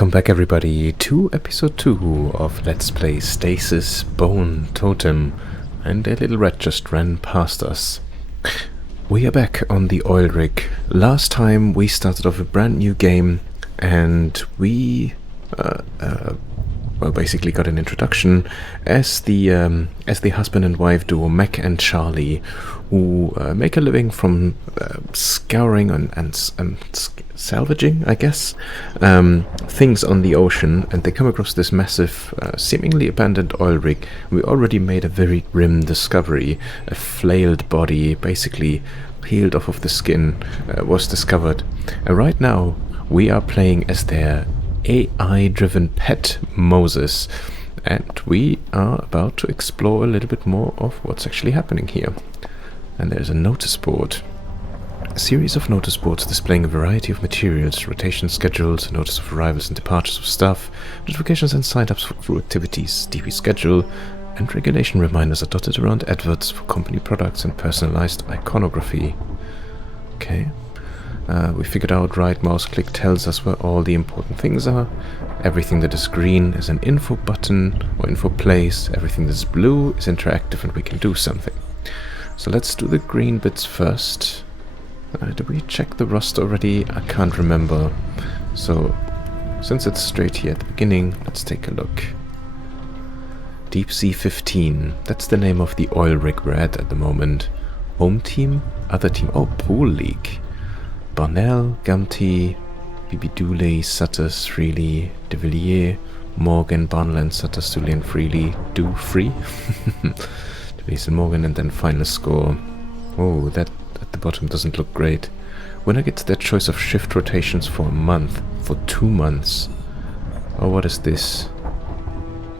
Welcome back everybody to episode 2 of Let's Play Stasis Bone Totem, and a little rat just ran past us. We are back on the oil rig. Last time we started off a brand new game and we basically got an introduction as the husband and wife duo Mac and Charlie, who make a living from scouring and salvaging, I guess, things on the ocean, and they come across this massive, seemingly abandoned oil rig. We already made a very grim discovery. A flailed body, basically peeled off of the skin, was discovered. And right now we are playing as their AI-driven pet, Moses, and we are about to explore a little bit more of what's actually happening here. And there's a notice board. A series of notice boards displaying a variety of materials, rotation schedules, notice of arrivals and departures of staff, notifications and sign-ups for crew activities, DP schedule, and regulation reminders are dotted around adverts for company products and personalized iconography. Okay. We figured out right mouse click tells us where all the important things are. Everything that is green is an info button or info place. Everything that is blue is interactive and we can do something. So let's do the green bits first. Did we check the rust already? I can't remember. So since it's straight here at the beginning, let's take a look. Deep Sea 15. That's the name of the oil rig we're at the moment. Home team? Other team? Oh, pool league. Barnell, Gumty, Bibi Dooley, Sutters, Freely, De Villiers, Morgan, Barnland, Sutters, Dooley and Freely, do free. De Villiers and Morgan, and then final score. Oh, that at the bottom doesn't look great. Winner gets their choice of shift rotations for a month, for 2 months. Oh, what is this?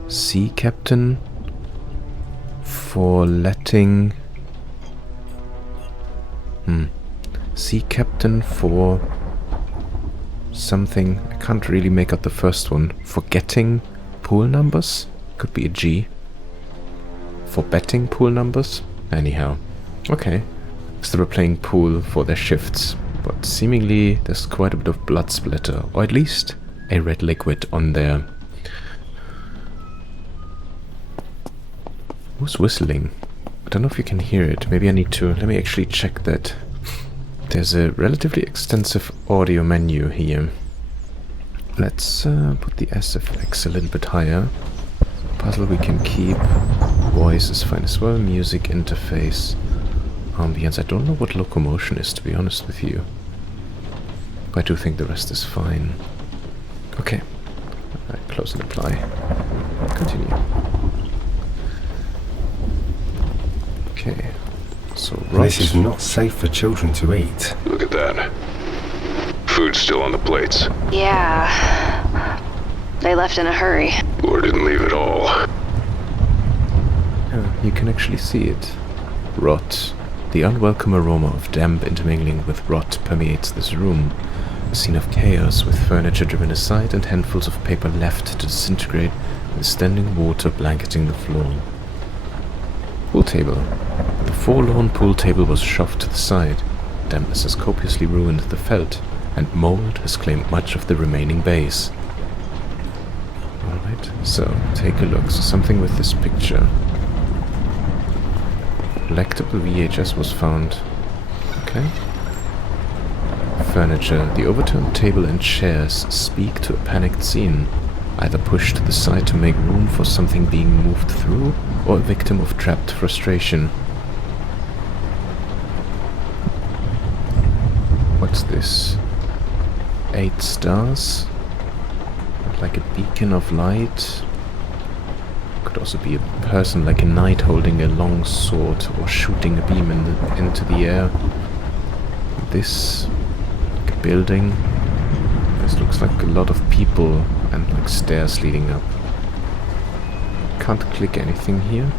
Sea captain for letting... Sea captain for something. I can't really make out the first one. For getting pool numbers? Could be a G. For betting pool numbers? Anyhow. Okay. So they were playing pool for their shifts. But seemingly there's quite a bit of blood splatter. Or at least a red liquid on there. Who's whistling? I don't know if you can hear it. Maybe I need to... Let me actually check that. There's a relatively extensive audio menu here. Let's put the SFX a little bit higher. Puzzle we can keep. Voice is fine as well. Music interface. Ambience. I don't know what locomotion is, to be honest with you. But I do think the rest is fine. Okay. Alright, close and apply. Continue. Okay. So this is not safe for children to eat. Look at that. Food's still on the plates. Yeah. They left in a hurry. Or didn't leave at all. Oh, you can actually see it. Rot. The unwelcome aroma of damp intermingling with rot permeates this room. A scene of chaos with furniture driven aside and handfuls of paper left to disintegrate and standing water blanketing the floor. Pool table. The forlorn pool table was shoved to the side. Dampness has copiously ruined the felt, and mold has claimed much of the remaining base. Alright, so take a look. So something with this picture. Collectible VHS was found. Okay. Furniture. The overturned table and chairs speak to a panicked scene. Either pushed to the side to make room for something being moved through, or a victim of trapped frustration. What's this? 8 stars? Like a beacon of light? Could also be a person, like a knight holding a long sword or shooting a beam into the air. This, like a building. This looks like a lot of people and like stairs leading up. Can't click anything here.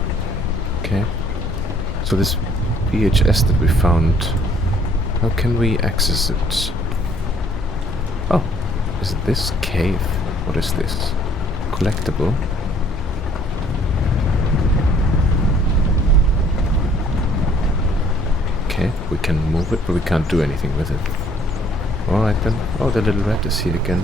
Okay. So this VHS that we found, how can we access it? Oh, is it this cave? What is this? Collectible? Okay, we can move it, but we can't do anything with it. Alright then. Oh, the little rat is here again.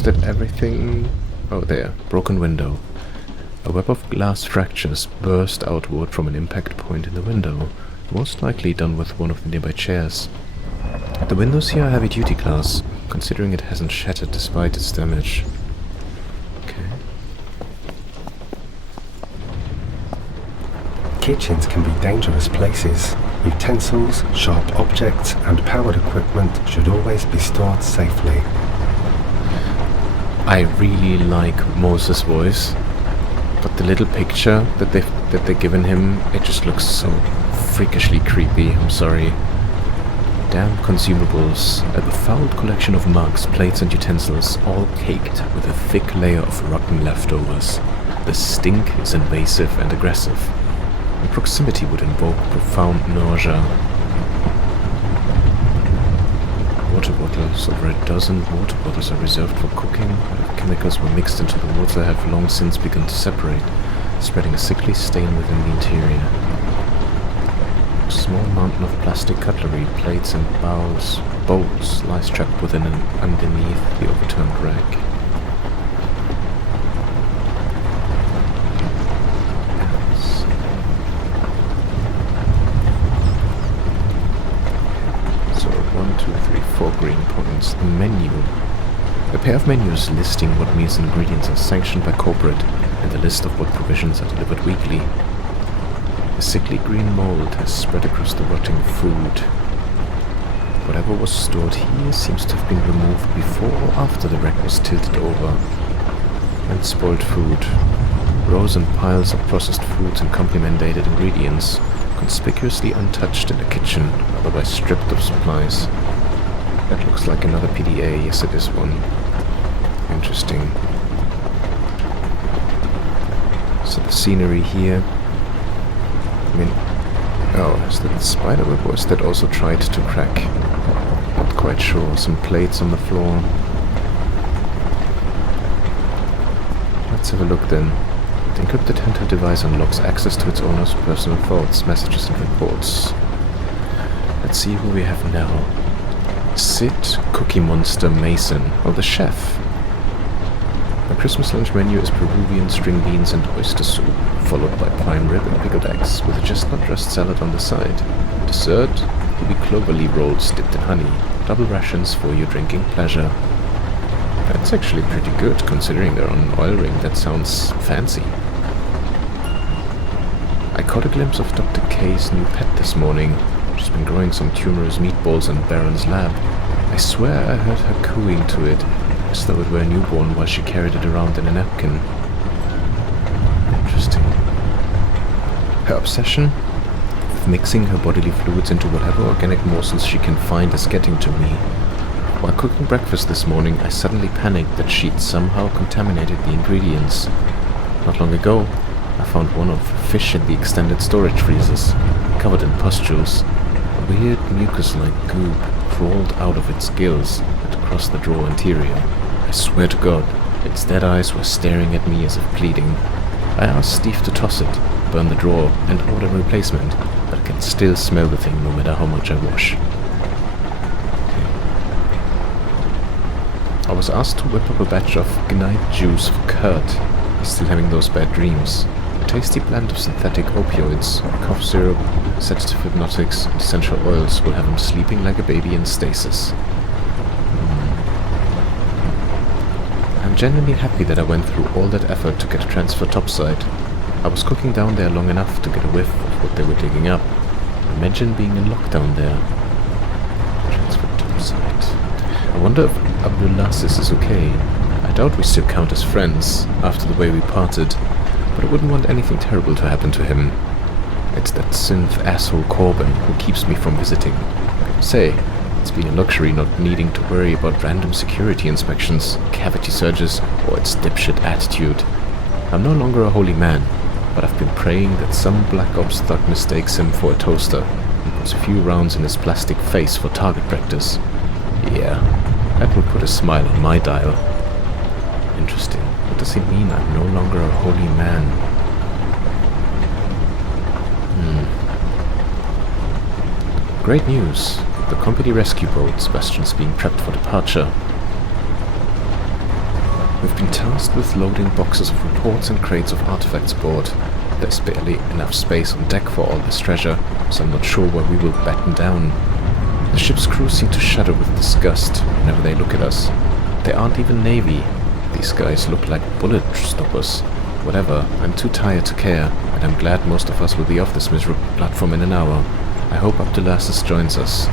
Is that everything? Oh, there. Broken window. A web of glass fractures burst outward from an impact point in the window, most likely done with one of the nearby chairs. The windows here are heavy-duty glass, considering it hasn't shattered despite its damage. Okay. Kitchens can be dangerous places. Utensils, sharp objects, and powered equipment should always be stored safely. I really like Moses' voice, but the little picture that they've given him, it just looks so freakishly creepy. I'm sorry. Damp consumables, a befouled collection of mugs, plates, and utensils, all caked with a thick layer of rotten leftovers. The stink is invasive and aggressive. And proximity would invoke profound nausea. Water bottles. Over a dozen water bottles are reserved for cooking. Whatever chemicals were mixed into the water have long since begun to separate, spreading a sickly stain within the interior. A small mountain of plastic cutlery, plates and bowls, bowls lies trapped within and underneath the overturned rack. So 1, 2, 3, 4 green points. The menu. A pair of menus listing what meals and ingredients are sanctioned by corporate, and a list of what provisions are delivered weekly. A sickly green mold has spread across the rotting food. Whatever was stored here seems to have been removed before or after the rack was tilted over. And spoiled food. Rows and piles of processed foods and complement-dated ingredients, conspicuously untouched in the kitchen, otherwise stripped of supplies. That looks like another PDA. Yes, it is one. Interesting. So the scenery here. I mean, oh, is that the spider web, or is that also tried to crack? Not quite sure. Some plates on the floor. Let's have a look then. The encrypted handheld device unlocks access to its owner's personal thoughts, messages, and reports. Let's see who we have now. Sid, Cookie Monster, Mason, or the chef. The Christmas lunch menu is Peruvian string beans and oyster soup, followed by prime rib and pickled eggs, with a chestnut dressed salad on the side. Dessert will be clover leaf rolls dipped in honey, double rations for your drinking pleasure. That's actually pretty good, considering they're on an oil ring. That sounds fancy. I caught a glimpse of Dr. K's new pet this morning. She's been growing some tumorous meatballs in Baron's lab. I swear I heard her cooing to it, as though it were a newborn while she carried it around in a napkin. Interesting. Her obsession with mixing her bodily fluids into whatever organic morsels she can find is getting to me. While cooking breakfast this morning, I suddenly panicked that she'd somehow contaminated the ingredients. Not long ago, I found one of fish in the extended storage freezers, covered in pustules. A weird mucus-like goop crawled out of its gills and across the drawer interior. I swear to God, its dead eyes were staring at me as if pleading. I asked Steve to toss it, burn the drawer, and order a replacement, but I can still smell the thing no matter how much I wash. I was asked to whip up a batch of Gnite juice for Kurt. He's still having those bad dreams. A tasty blend of synthetic opioids, cough syrup, sedative hypnotics, and essential oils will have him sleeping like a baby in stasis. I'm genuinely happy that I went through all that effort to get transferred topside. I was cooking down there long enough to get a whiff of what they were digging up. Imagine being in lockdown there. Transferred topside. I wonder if Abdulaziz is okay. I doubt we still count as friends, after the way we parted, but I wouldn't want anything terrible to happen to him. It's that synth asshole Corbin who keeps me from visiting. Say, it's been a luxury not needing to worry about random security inspections, cavity searches, or its dipshit attitude. I'm no longer a holy man, but I've been praying that some Black Ops thug mistakes him for a toaster and puts a few rounds in his plastic face for target practice. Yeah, that would put a smile on my dial. Interesting. What does he mean I'm no longer a holy man? Great news. The company rescue boat, Sebastian's being prepped for departure. We've been tasked with loading boxes of reports and crates of artifacts aboard. There's barely enough space on deck for all this treasure, so I'm not sure where we will batten down. The ship's crew seem to shudder with disgust whenever they look at us. They aren't even Navy. These guys look like bullet stoppers. Whatever, I'm too tired to care, and I'm glad most of us will be off this miserable platform in an hour. I hope Abdulaziz joins us.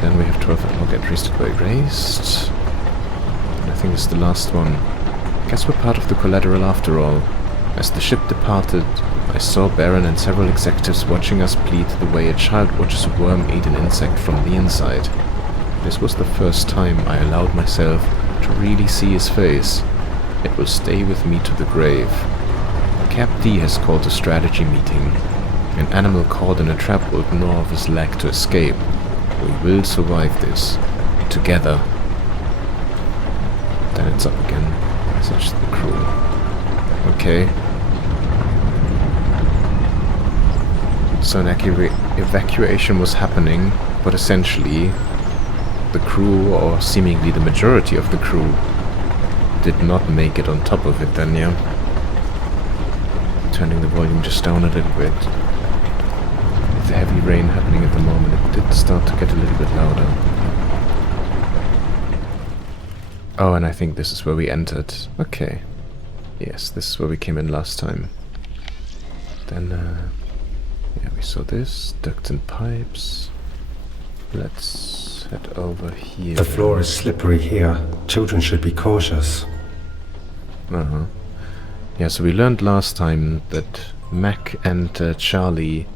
Then we have 12 log entries to go erased. And I think this is the last one. Guess we're part of the collateral after all. As the ship departed, I saw Baron and several executives watching us bleed the way a child watches a worm eat an insect from the inside. This was the first time I allowed myself to really see his face. It will stay with me to the grave. Cap D has called a strategy meeting. An animal caught in a trap will gnaw off his leg to escape. We will survive this. Together. Then it's up again. Message to the crew. Okay. So an evacuation was happening, but essentially the crew, or seemingly the majority of the crew, did not make it on top of it then, yeah. Turning the volume just down a little bit. With the heavy rain happening at the moment, it did start to get a little bit louder. Oh, and I think this is where we entered. Okay. Yes, this is where we came in last time. Then, yeah, we saw this. Ducts and pipes. Let's head over here. The floor is slippery here. Children should be cautious. Uh-huh. Yeah, so we learned last time that Mac and Charlie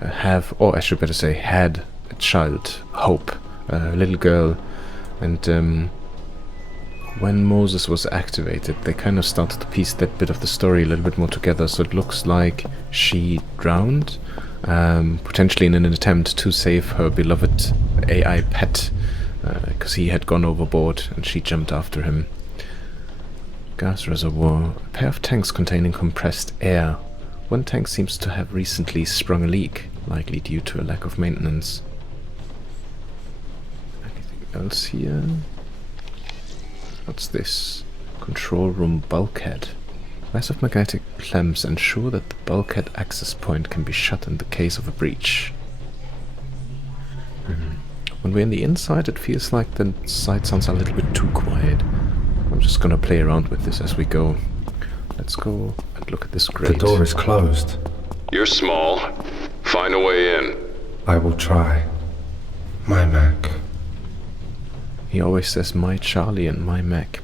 have, or I should better say, had a child, Hope, a little girl, and when Moses was activated, they kind of started to piece that bit of the story a little bit more together, so it looks like she drowned, potentially in an attempt to save her beloved AI pet, because he had gone overboard and she jumped after him. Gas reservoir, a pair of tanks containing compressed air. One tank seems to have recently sprung a leak, likely due to a lack of maintenance. Anything else here? What's this? Control room bulkhead. Massive magnetic clamps ensure that the bulkhead access point can be shut in the case of a breach. When we're in the inside, it feels like the side sounds are a little bit too quiet. I'm just gonna play around with this as we go. Let's go and look at this grate. The door is closed. You're small. Find a way in. I will try. My Mac. He always says my Charlie and my Mac.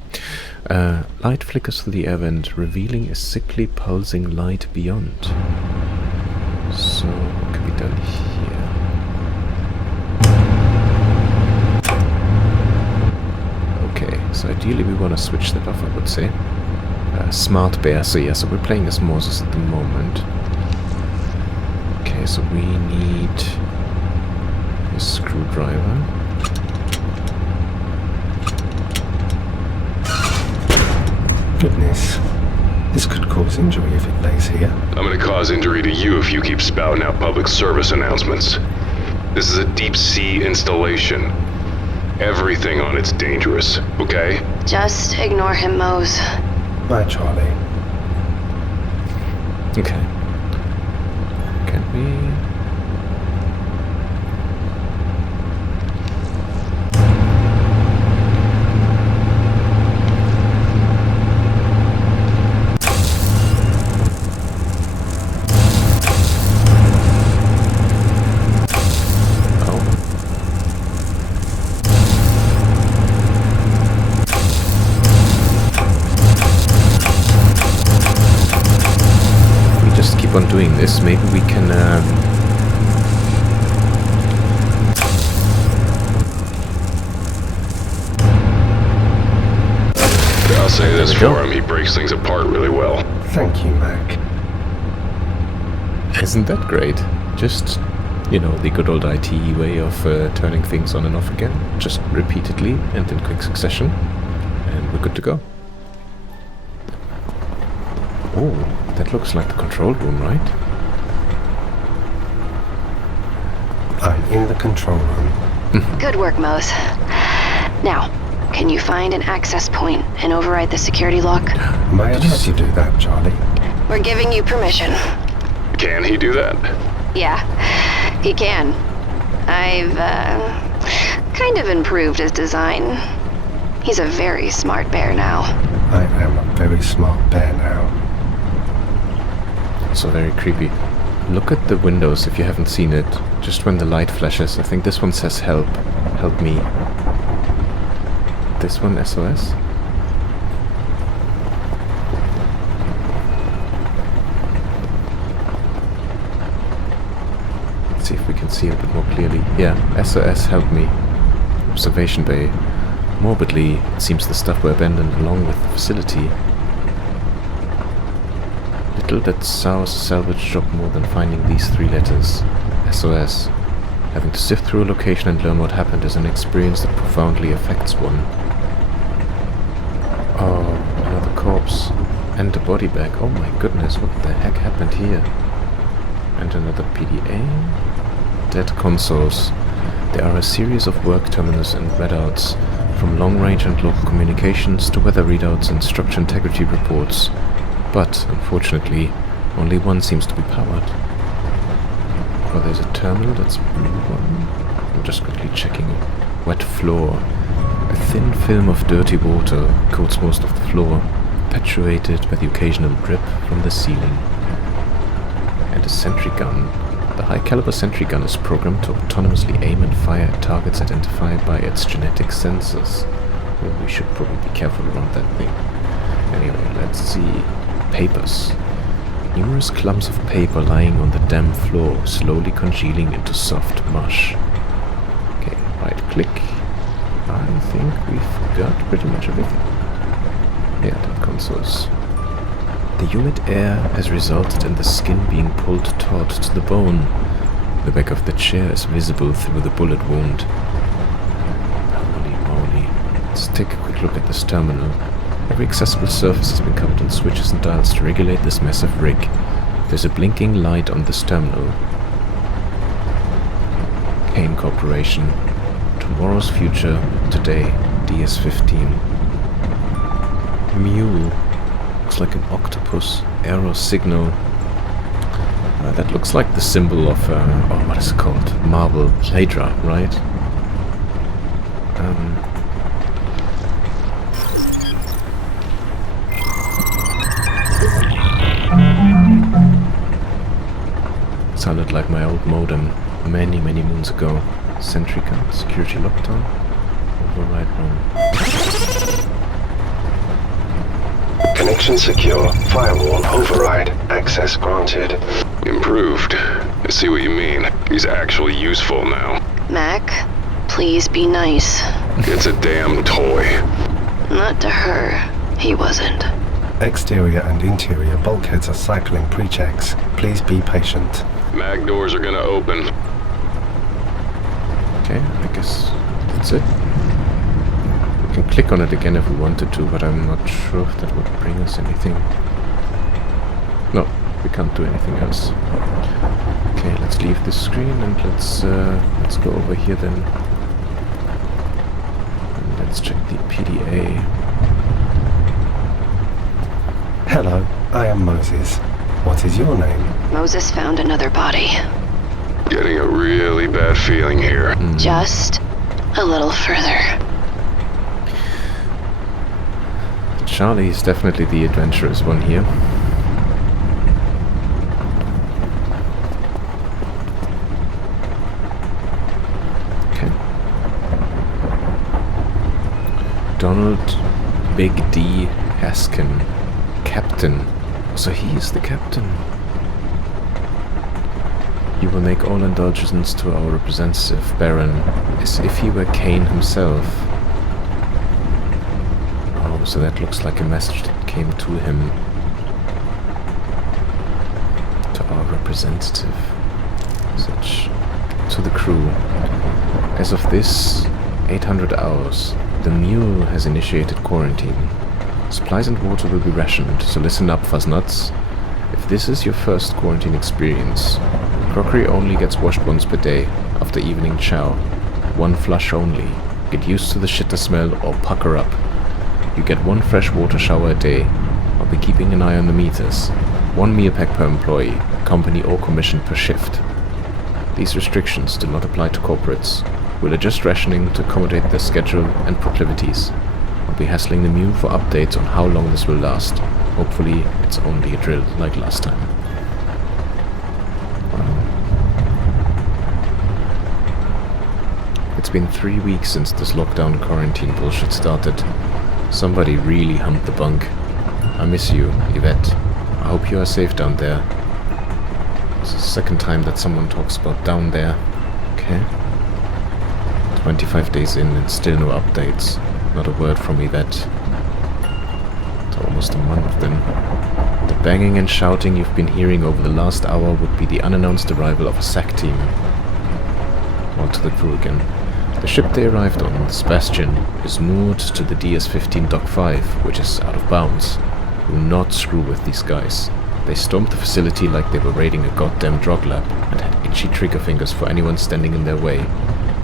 Light flickers through the air vent, revealing a sickly pulsing light beyond. So, what can be done here? Okay, so ideally we want to switch that off, I would say. Smart bear, so yeah, so we're playing as Moses at the moment. Okay, so we need a screwdriver. Goodness. This could cause injury if it lays here. I'm gonna cause injury to you if you keep spouting out public service announcements. This is a deep sea installation. Everything on it's dangerous, okay? Just ignore him, Mose. Bye, Charlie. Okay. Can we... on doing this, maybe we can I'll say this for him, he breaks things apart really well. Thank you, Mac. Isn't that great? Just, you know, the good old IT way of turning things on and off again, just repeatedly and in quick succession, and we're good to go. Oh, that looks like the control room, right? I'm in the control room. Good work, Mose. Now, Can you find an access point and override the security lock? May I let you do that, Charlie? We're giving you permission. Can he do that? Yeah, he can. I've, kind of improved his design. He's a very smart bear now. I am a very smart bear now. So very creepy. Look at the windows if you haven't seen it. Just when the light flashes. I think this one says help. Help me. This one SOS? Let's see if we can see it a bit more clearly. Yeah, SOS help me. Observation bay. Morbidly, it seems the stuff were abandoned along with the facility. Little that sours a salvage job more than finding these 3 letters. SOS. Having to sift through a location and learn what happened is an experience that profoundly affects one. Oh, another corpse. And a body bag. Oh my goodness, what the heck happened here? And another PDA. Dead consoles. There are a series of work terminals and readouts, from long-range and local communications to weather readouts and structure integrity reports. But, unfortunately, only one seems to be powered. Oh, there's a terminal that's blue one. I'm just quickly checking. Wet floor. A thin film of dirty water coats most of the floor, perpetuated by the occasional drip from the ceiling. And a sentry gun. The high-caliber sentry gun is programmed to autonomously aim and fire at targets identified by its genetic sensors. Well, we should probably be careful around that thing. Anyway, let's see. Papers. Numerous clumps of paper lying on the damp floor, slowly congealing into soft mush. Okay, right-click. I think we've got pretty much everything. Yeah, that consoles. The humid air has resulted in the skin being pulled taut to the bone. The back of the chair is visible through the bullet wound. Holy moly. Let's take a quick look at this terminal. Every accessible surface has been covered in switches and dials to regulate this massive rig. There's a blinking light on this terminal. Kane Corporation. Tomorrow's future, today, DS-15. Mule. Looks like an octopus. Arrow signal. That looks like the symbol of, what is it called? Marble. Hydra, right? Sounded like my old modem many moons ago. Sentry gun, security lockdown, override room. Connection secure. Firewall override. Access granted. Improved. I see what you mean. He's actually useful now. Mac, please be nice. It's a damn toy. Not to her. He wasn't. Exterior and interior bulkheads are cycling pre-checks. Please be patient. Mag doors are gonna open. Okay, I guess that's it. We can click on it again if we wanted to, but I'm not sure if that would bring us anything. No, we can't do anything else. Okay, let's leave this screen and let's go over here then. And let's check the PDA. Hello, I am Moses. What is your name? Moses found another body. Getting a really bad feeling here. Just a little further. Charlie is definitely the adventurous one here. Okay. Donald Big D Haskin. Captain. So he is the captain. You will make all indulgences to our representative, Baron, as if he were Kane himself. Oh, so that looks like a message that came to him. To our representative. Such. To the crew. As of this 800 hours, the Mule has initiated quarantine. Supplies and water will be rationed, so listen up, fuzznuts. If this is your first quarantine experience, crockery only gets washed once per day, after evening chow. One flush only. Get used to the shitter smell or pucker up. You get 1 fresh water shower a day. I'll be keeping an eye on the meters. 1 meal pack per employee, company or commission per shift. These restrictions do not apply to corporates. We'll adjust rationing to accommodate their schedule and proclivities. I'll be hassling the Mule for updates on how long this will last. Hopefully, it's only a drill like last time. Wow. It's been 3 weeks since this lockdown quarantine bullshit started. Somebody really humped the bunk. I miss you, Yvette. I hope you are safe down there. It's the second time that someone talks about down there. Okay. 25 days in and still no updates. Not a word from Yvette. It's almost a month then. The banging and shouting you've been hearing over the last hour would be the unannounced arrival of a SAC team. Well, to the crew again. The ship they arrived on, Sebastian, is moored to the DS-15 Dock 5, which is out of bounds. Do not screw with these guys. They stormed the facility like they were raiding a goddamn drug lab and had itchy trigger fingers for anyone standing in their way.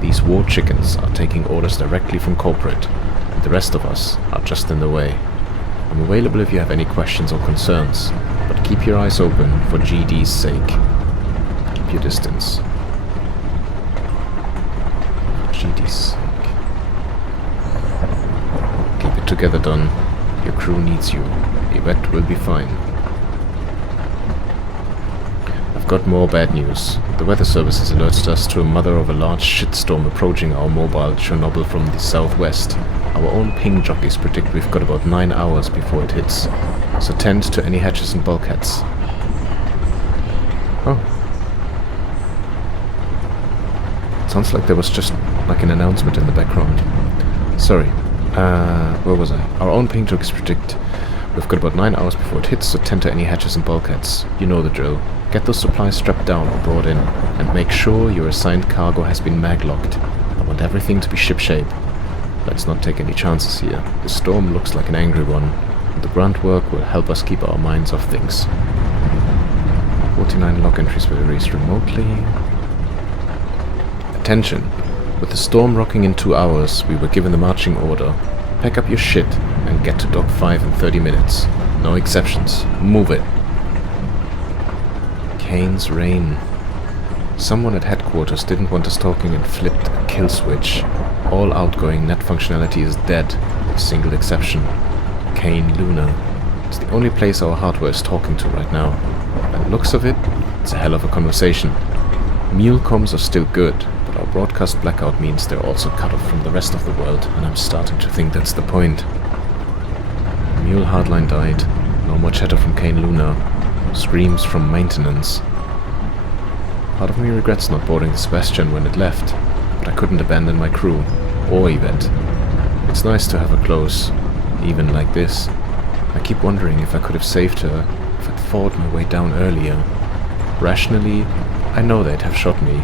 These war chickens are taking orders directly from corporate, and the rest of us are just in the way. I'm available if you have any questions or concerns, but keep your eyes open for GD's sake. Keep your distance. For GD's sake. Keep it together, Don. Your crew needs you. Yvette will be fine. I've got more bad news. The weather service has alerted us to a mother of a large shitstorm approaching our mobile Chernobyl from the southwest. Our own ping jockeys predict we've got about 9 hours before it hits, so tend to any hatches and bulkheads. Oh. Sounds like there was just like an announcement in the background. Sorry. Where was I? Our own ping jockeys predict we've got about 9 hours before it hits, so tend to any hatches and bulkheads. You know the drill. Get those supplies strapped down or brought in, and make sure your assigned cargo has been mag-locked. I want everything to be shipshape. Let's not take any chances here. The storm looks like an angry one, and the grunt work will help us keep our minds off things. 49 log entries were erased remotely. Attention! With the storm rocking in 2 hours, we were given the marching order. Pack up your shit and get to Dock 5 in 30 minutes. No exceptions. Move it. Kane's Reign. Someone at headquarters didn't want us talking and flipped a kill switch. All outgoing net functionality is dead, with a single exception. Kane Luna. It's the only place our hardware is talking to right now. By the looks of it, it's a hell of a conversation. Mule comms are still good, but our broadcast blackout means they're also cut off from the rest of the world, and I'm starting to think that's the point. Mule hardline died. No more chatter from Kane Luna. Screams from maintenance. Part of me regrets not boarding the Sebastian when it left, but I couldn't abandon my crew, or Yvette. It's nice to have her close, even like this. I keep wondering if I could have saved her, if I'd fought my way down earlier. Rationally, I know they'd have shot me,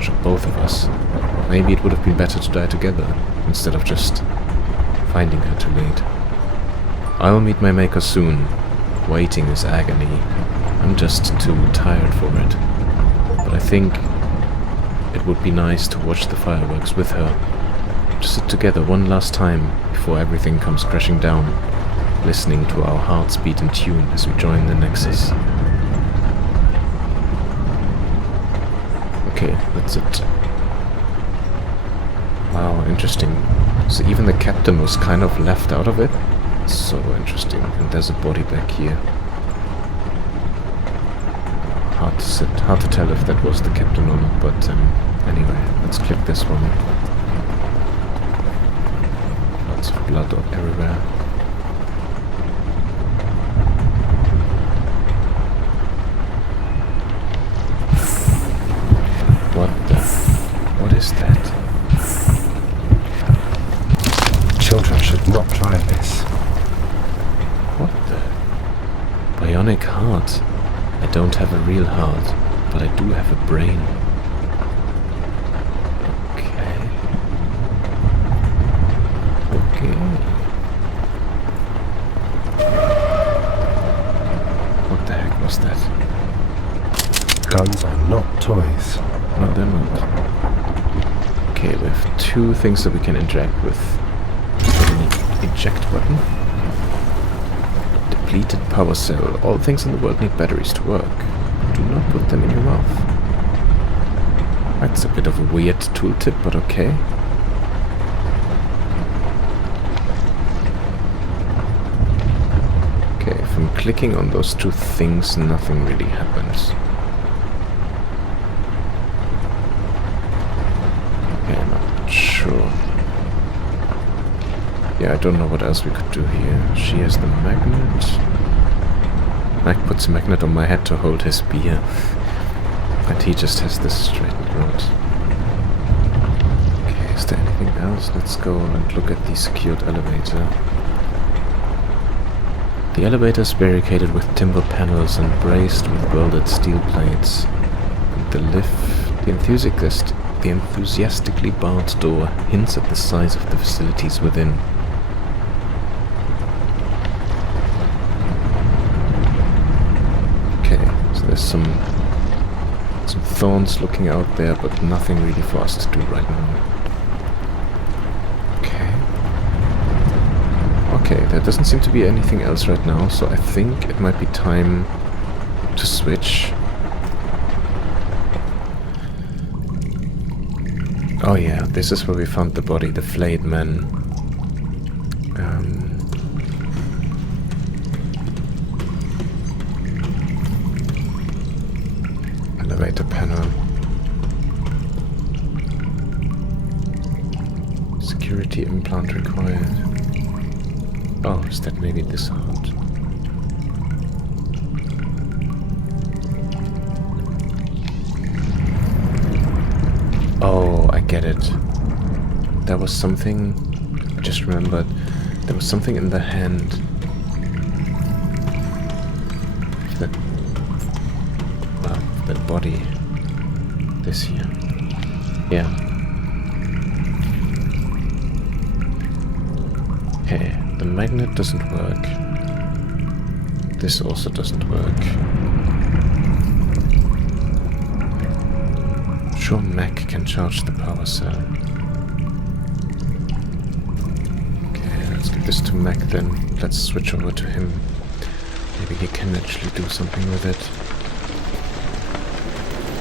shot both of us. Maybe it would have been better to die together, instead of just finding her too late. I'll meet my maker soon. Waiting is agony. I'm just too tired for it. But I think it would be nice to watch the fireworks with her. To sit together one last time before everything comes crashing down, listening to our hearts beat in tune as we join the Nexus. Okay, that's it. Wow, interesting. So even the captain was kind of left out of it? So interesting. And there's a body back here. Hard to tell if that was the captain or not, but anyway, let's click this one. Lots of blood everywhere. What is that? Children should not try this. What the? Bionic heart. I don't have a real heart, but I do have a brain. Okay. What the heck was that? Guns are not toys. No, they're not. Okay, we have two things that we can interact with. An eject button. Depleted power cell. All things in the world need batteries to work. Do not put them in your mouth. That's a bit of a weird tooltip, but okay. Okay, from clicking on those two things, nothing really happens. Okay, I'm not sure. Yeah, I don't know what else we could do here. She has the magnet. Mac puts a magnet on my head to hold his beer. And he just has this straightened rod. Okay, is there anything else? Let's go and look at the secured elevator. The elevator is barricaded with timber panels and braced with welded steel plates. And the lift, the enthusiastically barred door hints at the size of the facilities within. Okay, so there's some thorns looking out there, but nothing really for us to do right now. Okay, there doesn't seem to be anything else right now, so I think it might be time to switch. Oh yeah, this is where we found the body, the flayed man. Elevator panel. Security implant required. Oh, is that maybe this hard? Oh, I get it. There was something... I just remembered. There was something in the hand. That body. This here. Yeah. Okay. The magnet doesn't work. This also doesn't work. Sure, Mac can charge the power cell. Okay, let's give this to Mac then. Let's switch over to him. Maybe he can actually do something with it.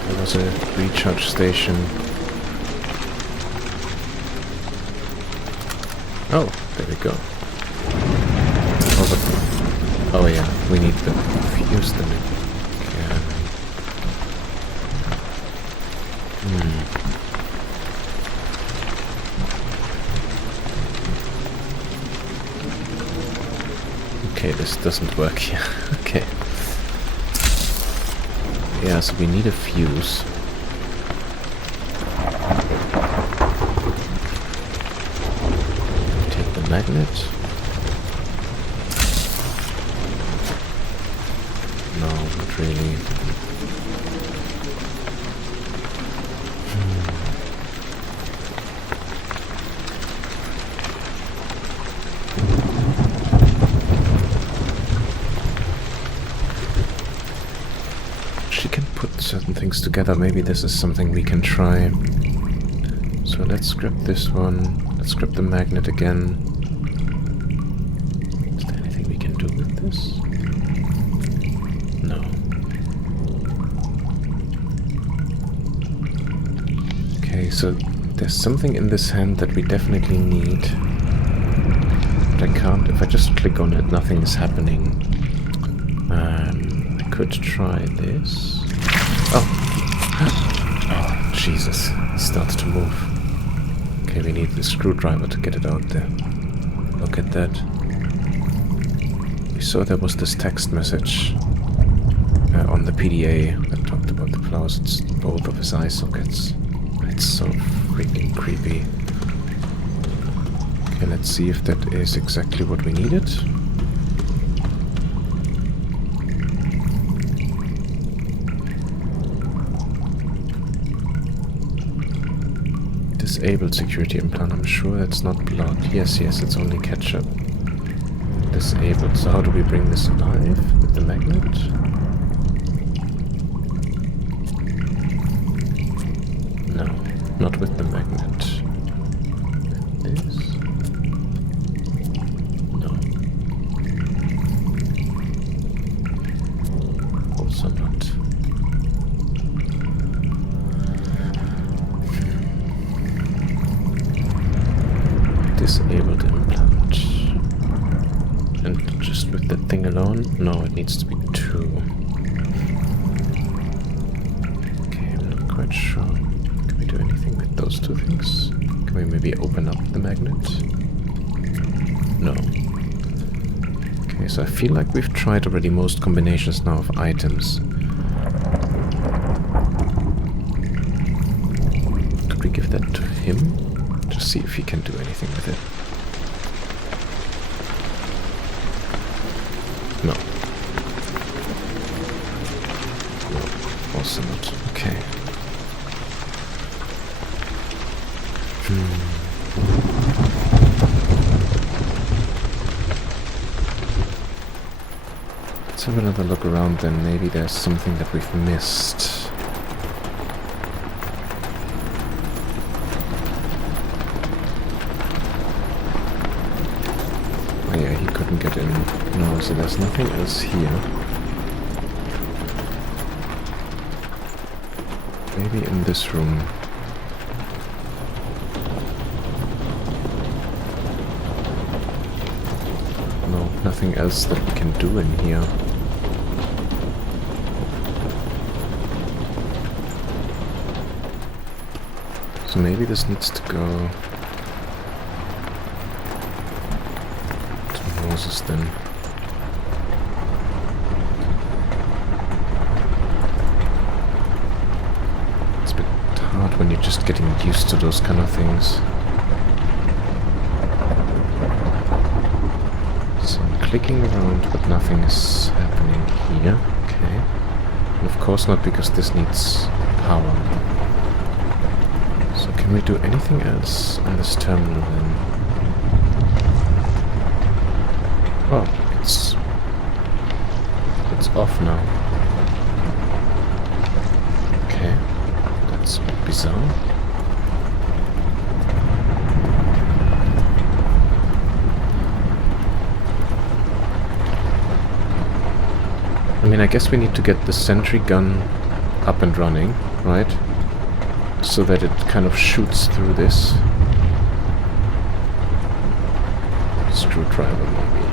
There was a recharge station. Oh, there we go. Oh yeah, we need the fuse then. Okay. Okay, this doesn't work here. Okay. Yeah, so we need a fuse. Take the magnet. No, not really. She can put certain things together. Maybe this is something we can try. So let's grab this one. Let's grab the magnet again. Is there anything we can do with this? No. Okay, so there's something in this hand that we definitely need. But I can't, if I just click on it, nothing is happening. I could try this. Oh! Oh, Jesus. It starts to move. Okay, we need the screwdriver to get it out there. Look at that. We saw there was this text message on the PDA that talked about the flowers. It's both of his eye sockets. It's so freaking creepy. Okay, let's see if that is exactly what we needed. Disabled security implant. I'm sure that's not blood. Yes, it's only ketchup. Disabled. So how do we bring this alive? With the magnet? No. Not with the magnet. This? No. Also not. Disabled implant. And just with that thing alone? No, it needs to be 2. Okay, I'm not quite sure. Can we do anything with those 2 things? Can we maybe open up the magnet? No. Okay, so I feel like we've tried already most combinations now of items. Could we give that to him? Just see if he can do anything with it. No. No, also not. Okay. Let's have another look around then. Maybe there's something that we've missed. Oh yeah, he couldn't get in. No, so there's nothing else here. Maybe in this room. No, nothing else that we can do in here. So maybe this needs to go to Moses then. It's a bit hard when you're just getting used to those kind of things. So I'm clicking around, but nothing is happening here. Okay. And of course not, because this needs power. So can we do anything else on this terminal then? Oh, it's off now. Okay, that's a bit bizarre. I mean, I guess we need to get the sentry gun up and running, right? So that it kind of shoots through this. Screwdriver, maybe.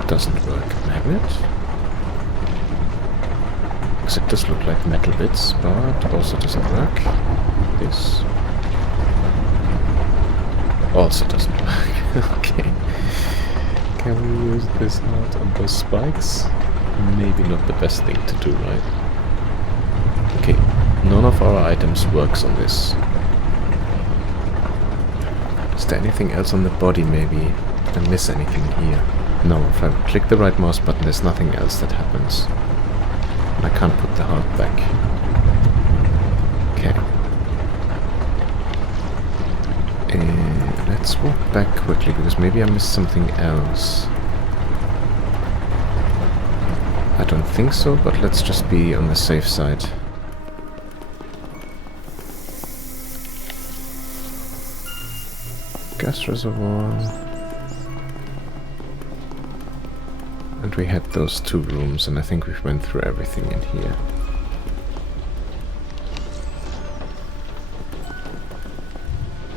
It doesn't work. Magnet? Because it does look like metal bits, but also doesn't work. This also doesn't work. Okay. Can we use this out on those spikes? Maybe not the best thing to do, right? Okay. None of our items works on this. Is there anything else on the body maybe? Did I miss anything here? No, if I click the right mouse button there's nothing else that happens. And I can't put the heart back. Okay. Let's walk back quickly because maybe I missed something else. I don't think so, but let's just be on the safe side. Gas reservoir. And we had those 2 rooms, and I think we went through everything in here.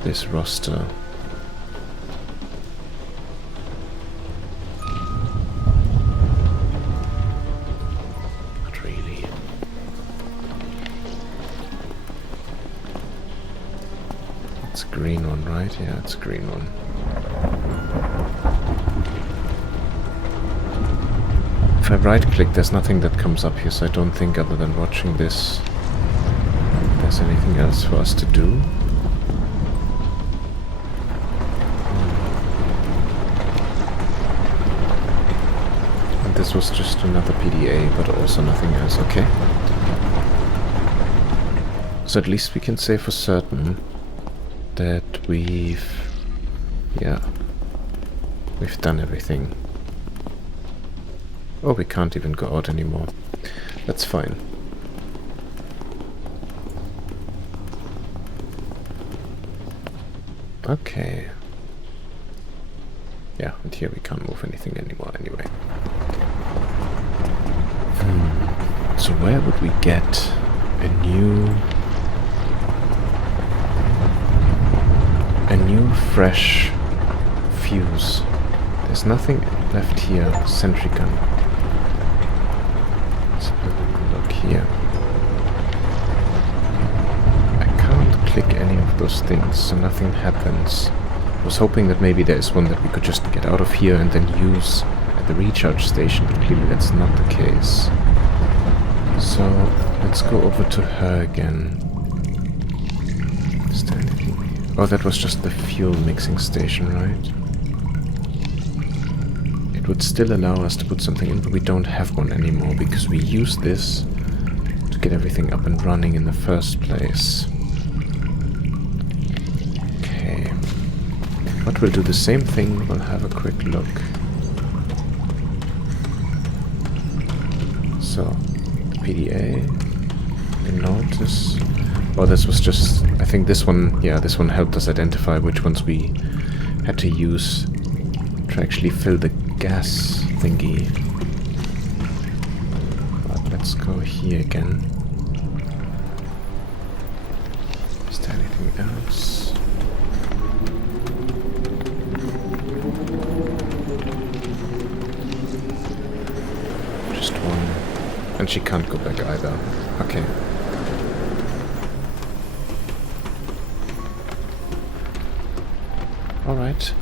This roster. Not really. It's a green one, right? Yeah, it's a green one. If I right-click, there's nothing that comes up here, so I don't think, other than watching this, there's anything else for us to do. And this was just another PDA, but also nothing else. Okay. So at least we can say for certain that we've done everything. Oh, we can't even go out anymore. That's fine. Okay. Yeah, and here we can't move anything anymore anyway. So where would we get a new fresh fuse? There's nothing left here. Sentry gun. Let's have a look here. I can't click any of those things, so nothing happens. I was hoping that maybe there's one that we could just get out of here and then use at the recharge station, but clearly that's not the case. So let's go over to her again. Is there anything? Oh, that was just the fuel mixing station, right? It would still allow us to put something in, but we don't have one anymore because we used this to get everything up and running in the first place. Okay. But we'll do the same thing. We'll have a quick look. So, the PDA, the notice. Oh, this was just, I think this one, yeah, this one helped us identify which ones we had to use to actually fill the gas thingy. But let's go here again. Is there anything else? Just one. And she can't go back either. Okay. Alright.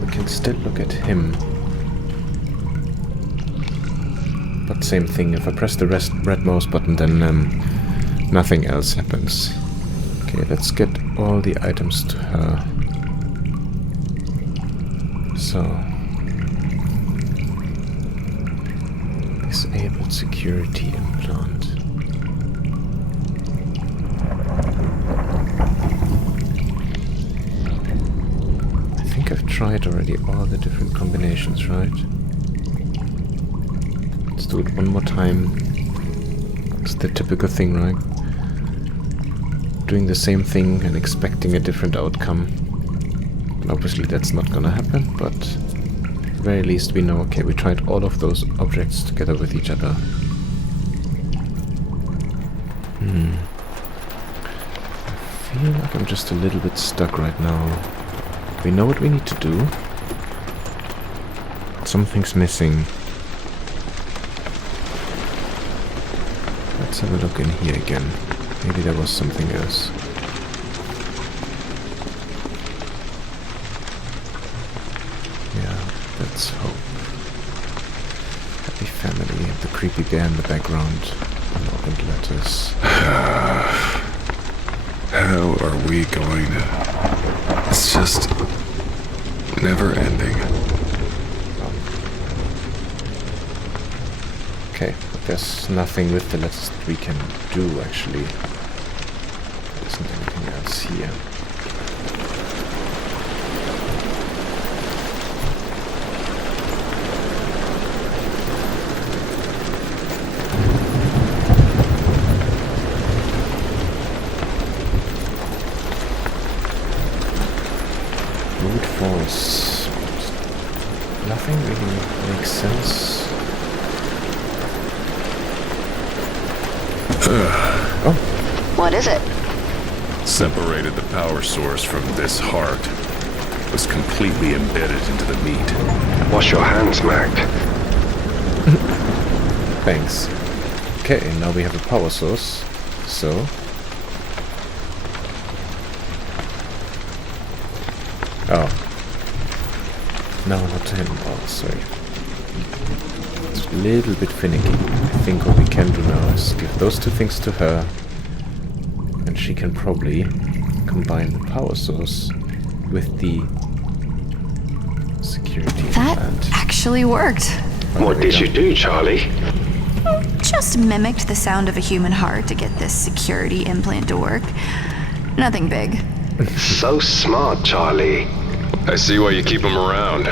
We can still look at him. But same thing, if I press the red mouse button, then nothing else happens. Okay, let's get all the items to her. So... disabled security implant. I think I've tried already all the different combinations, right? Let's do it one more time. It's the typical thing, right? Doing the same thing and expecting a different outcome. And obviously that's not gonna happen, but at the very least we know, okay, we tried all of those objects together with each other. I feel like I'm just a little bit stuck right now. We know what we need to do. Something's missing. Let's have a look in here again. Maybe there was something else. Yeah, let's hope. Happy family and the creepy bear in the background. Unopened letters. How are we going to... It's just... never ending. Okay, but there's nothing with the letters that we can do, actually. There isn't anything else here. Brute force. Nothing really makes sense. Oh. What is it? Separated the power source from this heart. Was completely embedded into the meat. Wash your hands, Mac. Thanks. Okay, now we have a power source. So... oh. No, not to him. Oh, sorry. It's a little bit finicky. I think what we can do now is give those two things to her. And she can probably combine the power source with the security That implant. actually worked. What did you do, Charlie? Just mimicked the sound of a human heart to get this security implant to work. Nothing big. So smart, Charlie. I see why you keep him around.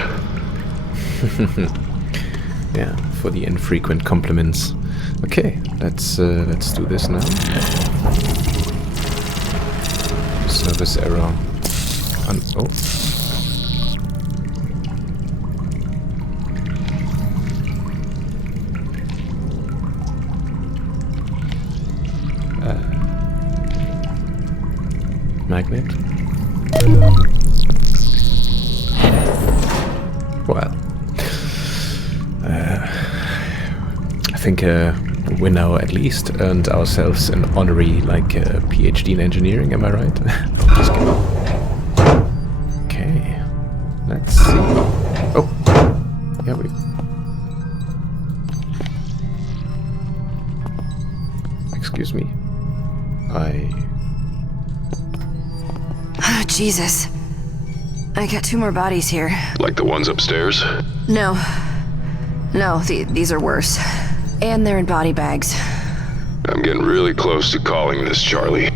Yeah, for the infrequent compliments. Okay, let's do this now. service error. Oh. Magnet? Well, I think we now at least earned ourselves an honorary, like, PhD in engineering, am I right? No, just kidding. Okay, let's see. Oh, yeah, excuse me. Oh, Jesus. I got 2 more bodies here. Like the ones upstairs? No. No, these are worse. And they're in body bags. I'm getting really close to calling this, Charlie.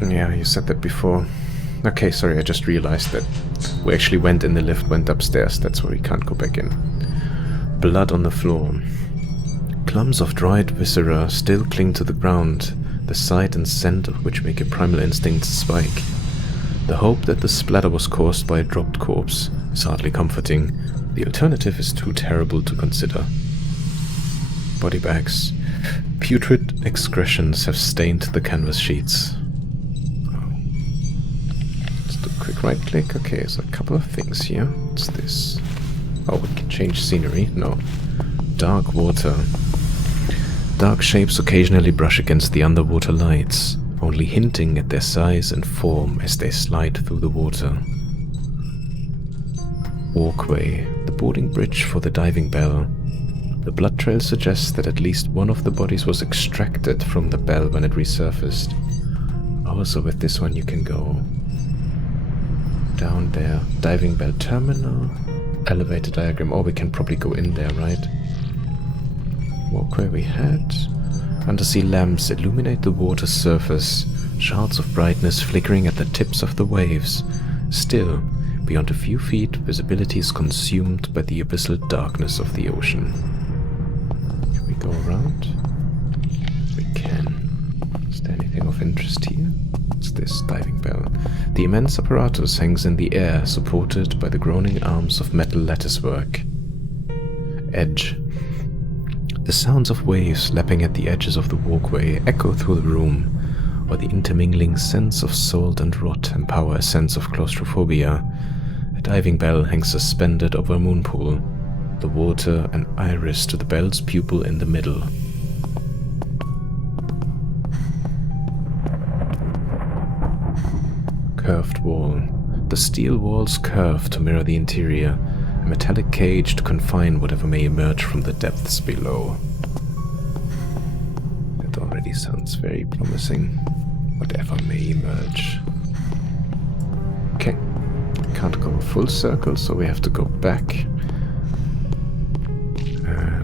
Yeah, you said that before. Okay, sorry, I just realized that we actually went in the lift, went upstairs. That's why we can't go back in. Blood on the floor. Clumps of dried viscera still cling to the ground, the sight and scent of which make your primal instincts spike. The hope that the splatter was caused by a dropped corpse is hardly comforting. The alternative is too terrible to consider. Body bags. Putrid excretions have stained the canvas sheets. Oh. Let's do a quick right click. Okay, there's a couple of things here. What's this? Oh, we can change scenery. No. Dark water. Dark shapes occasionally brush against the underwater lights, only hinting at their size and form as they slide through the water. Walkway, the boarding bridge for the diving bell. The blood trail suggests that at least one of the bodies was extracted from the bell when it resurfaced. Oh, so with this one you can go down there. Diving bell terminal, elevator diagram. Oh, we can probably go in there, right? Walkway we had. Undersea lamps illuminate the water's surface, shards of brightness flickering at the tips of the waves. Still, beyond a few feet, visibility is consumed by the abyssal darkness of the ocean. Can we go around? We can. Is there anything of interest here? What's this diving bell? The immense apparatus hangs in the air, supported by the groaning arms of metal latticework. Edge. The sounds of waves lapping at the edges of the walkway echo through the room, while the intermingling sense of salt and rot empower a sense of claustrophobia. A diving bell hangs suspended over a moon pool, the water an iris to the bell's pupil in the middle. Curved wall. The steel walls curve to mirror the interior, a metallic cage to confine whatever may emerge from the depths below. That already sounds very promising. Whatever may emerge. Okay. Can't go full circle, so we have to go back.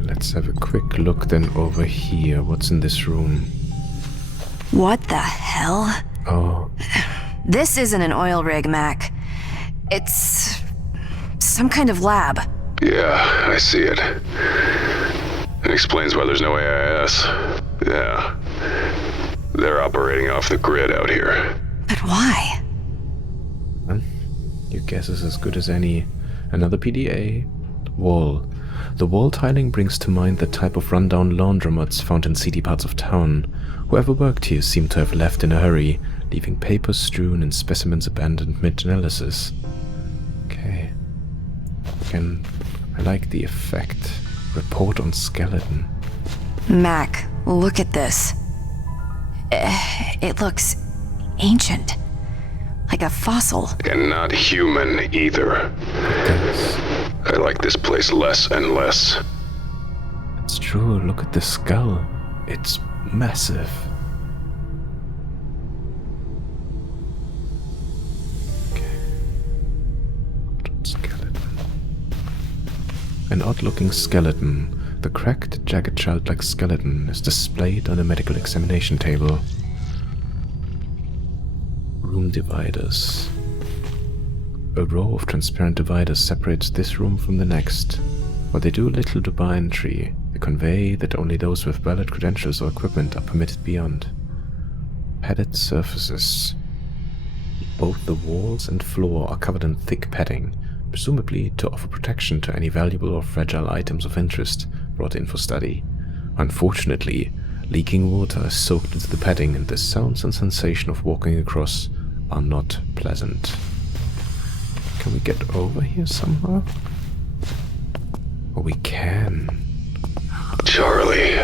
Let's have a quick look then over here. What's in this room? What the hell? Oh. This isn't an oil rig, Mac. It's some kind of lab. Yeah, I see it. It explains why there's no AIS. Yeah. They're operating off the grid out here. But why? Well, your guess is as good as any. Another PDA. Wall. The wall tiling brings to mind the type of rundown laundromats found in seedy parts of town. Whoever worked here seemed to have left in a hurry, leaving papers strewn and specimens abandoned mid-analysis. Okay. Again, I like the effect. Report on skeleton. Mac, look at this. It looks ancient. Like a fossil. And not human either. It does. I like this place less and less. It's true, look at the skull. It's massive. Okay. Skeleton. An odd-looking skeleton. The cracked, jagged, child-like skeleton is displayed on a medical examination table. Room dividers. A row of transparent dividers separates this room from the next. While they do little to bar entry, they convey that only those with valid credentials or equipment are permitted beyond. Padded surfaces. Both the walls and floor are covered in thick padding, presumably to offer protection to any valuable or fragile items of interest brought in for study. Unfortunately, leaking water is soaked into the padding, and the sounds and sensation of walking across are not pleasant. Can we get over here somehow? Oh, we can. Charlie,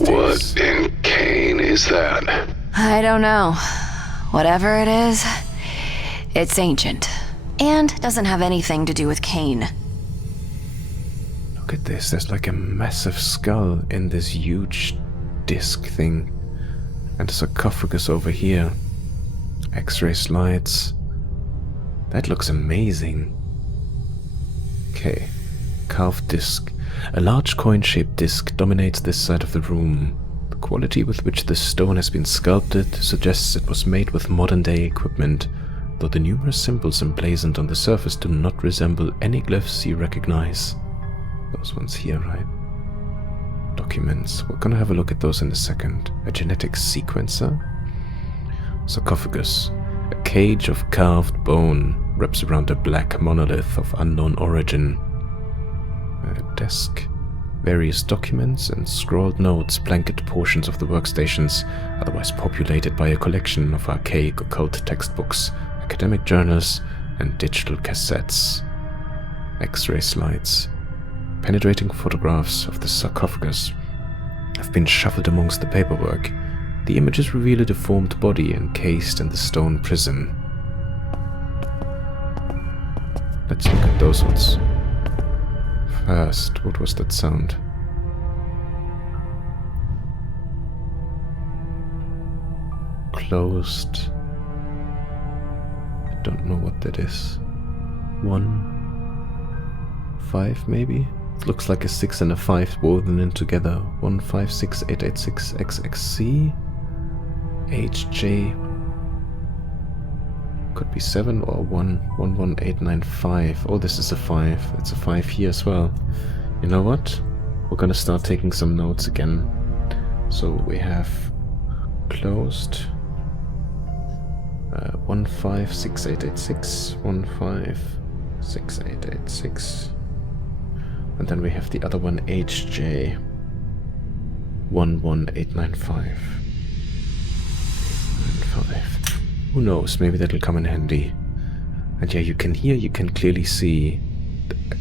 what in Kane is that? I don't know. Whatever it is, it's ancient. And doesn't have anything to do with Kane. Look at this, there's like a massive skull in this huge disc thing. And a sarcophagus over here. X-ray slides. That looks amazing. Okay, carved disc. A large coin-shaped disc dominates this side of the room. The quality with which the stone has been sculpted suggests it was made with modern-day equipment, though the numerous symbols emblazoned on the surface do not resemble any glyphs you recognize. Those ones here, right? Documents. We're gonna have a look at those in a second. A genetic sequencer. Sarcophagus. A cage of carved bone wraps around a black monolith of unknown origin. A desk. Various documents and scrawled notes blanket portions of the workstations, otherwise populated by a collection of archaic occult textbooks, academic journals, and digital cassettes. X-ray slides. Penetrating photographs of the sarcophagus have been shuffled amongst the paperwork. The images reveal a deformed body encased in the stone prison. Let's look at those ones. First, what was that sound? Closed. I don't know what that is. 1, 5 maybe? It looks like a 6 and a 5 woven in together. 1568866XXC HJ. Could be 7 or 111895. Oh, this is a 5. It's a 5 here as well. You know what? We're gonna start taking some notes again. So we have closed 156886, 156886, and then we have the other one, HJ 11895. Who knows, maybe that'll come in handy. And yeah, you can clearly see